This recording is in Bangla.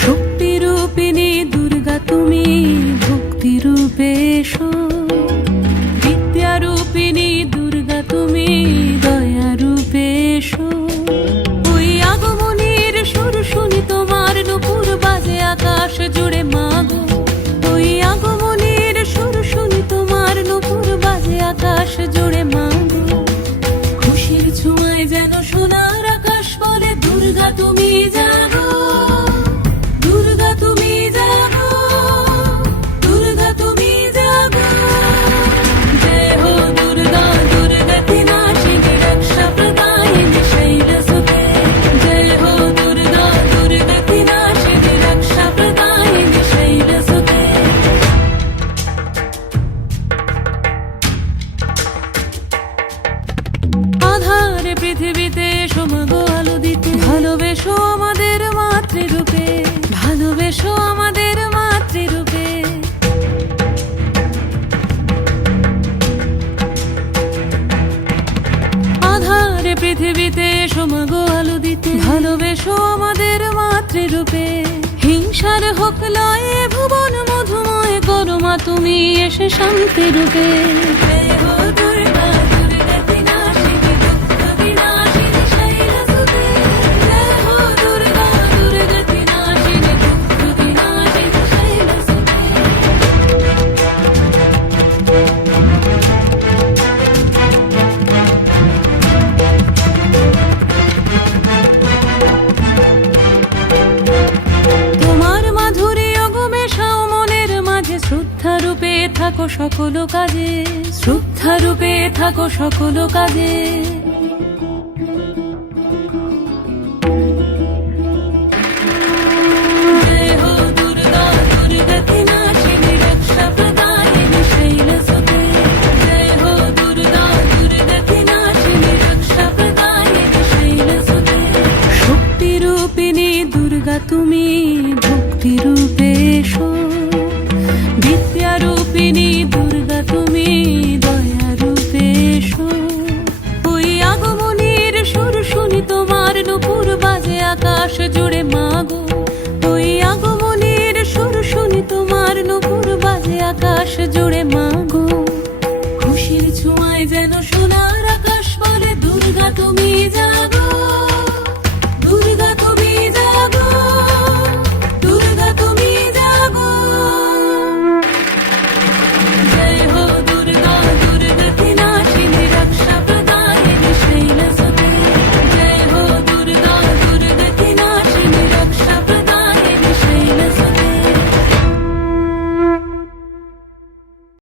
শক্তিরূপিণী দুর্গা তুমি ভক্তিরূপে এসো, বিদ্যারূপিণী দুর্গা তুমি দয়ারূপে এসো। ওই আগমনীর সুর শুনি তোমার নূপুর বাজে আকাশ জুড়ে মাগো। ওই আগমনীর সুর শুনি তোমার নূপুর বাজে আকাশ জুড়ে মাগো। খুশির ছোঁয়ায় যেন সোনার আকাশ বলে দুর্গা তুমি জাগো, দুর্গা তুমি জাগো, দুর্গা তুমি জাগো। জয় হো দুর্গা দুর্গতি নাশিনী রক্ষা প্রদায়িনী শৈলসুতে। জয় হো দুর্গা দুর্গতি নাশিনী রক্ষা প্রদায়িনী শৈলসুতে। আধারে পৃথিবীতে এসো মাগো আলো দিতে, ভালোবেসো আমাদের মাতৃরূপে, ভালোবেসো আমাদের মাতৃরূপে। আধারে পৃথিবীতে এসো মাগো আলো দিতে, ভালোবেসো আমাদের মাতৃরূপে। হিংসার হোক লয়ে ভুবন মধুময় করো মা তুমি এসে শান্তি রূপে। জয় হো দুর্গা দুর্গতি নাশিনী দুঃখ বিনাশিনী শৈলসুতে। জয় হো দুর্গা দুর্গতি নাশিনী দুঃখ বিনাশিনী শৈলসুতে। তোমার মাধুরী অগমেশাও মনের মাঝে, শ্রদ্ধা রূপে থাকো সকল কাজে, শ্রদ্ধা রূপে থাকো সকল কাজে। জয় হো দুর্গা দুর্গতি নাশিনী রক্ষা প্রদায়িনী শৈলসুতে। জয় হো দুর্গা দুর্গতি নাশিনী রক্ষা প্রদায়িনী শৈলসুতে। শক্তিরূপিণী দুর্গা তুমি ভক্তিরূপে এসো, বিদ্যারূপিণী দুর্গা তুমি দয়ারূপে এসো। ওই আগমনীর সুর শুনি তোমার নূপুর বাজে আকাশ জুড়ে মাগো। ওই আগমনীর সুর শুনি তোমার নূপুর বাজে আকাশ জুড়ে মাগো। খুশির ছোঁয়ায় যেন সোনার আকাশ বলে দুর্গা তুমি জাগো।